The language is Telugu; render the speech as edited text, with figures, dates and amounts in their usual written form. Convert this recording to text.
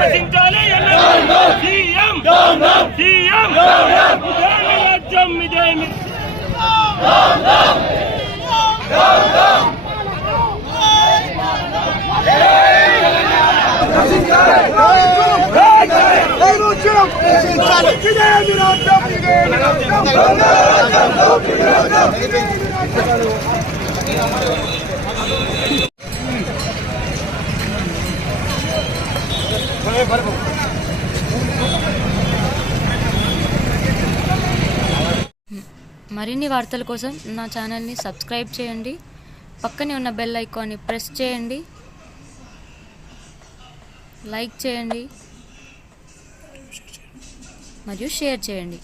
నశించాలి సీఎం సీఎం రాజ్యం ఇదే మరిన్ని వార్తల కోసం నా ఛానల్ని సబ్స్క్రైబ్ చేయండి, పక్కనే ఉన్న బెల్ ఐకాన్ని ప్రెస్ చేయండి, లైక్ చేయండి మరియు షేర్ చేయండి.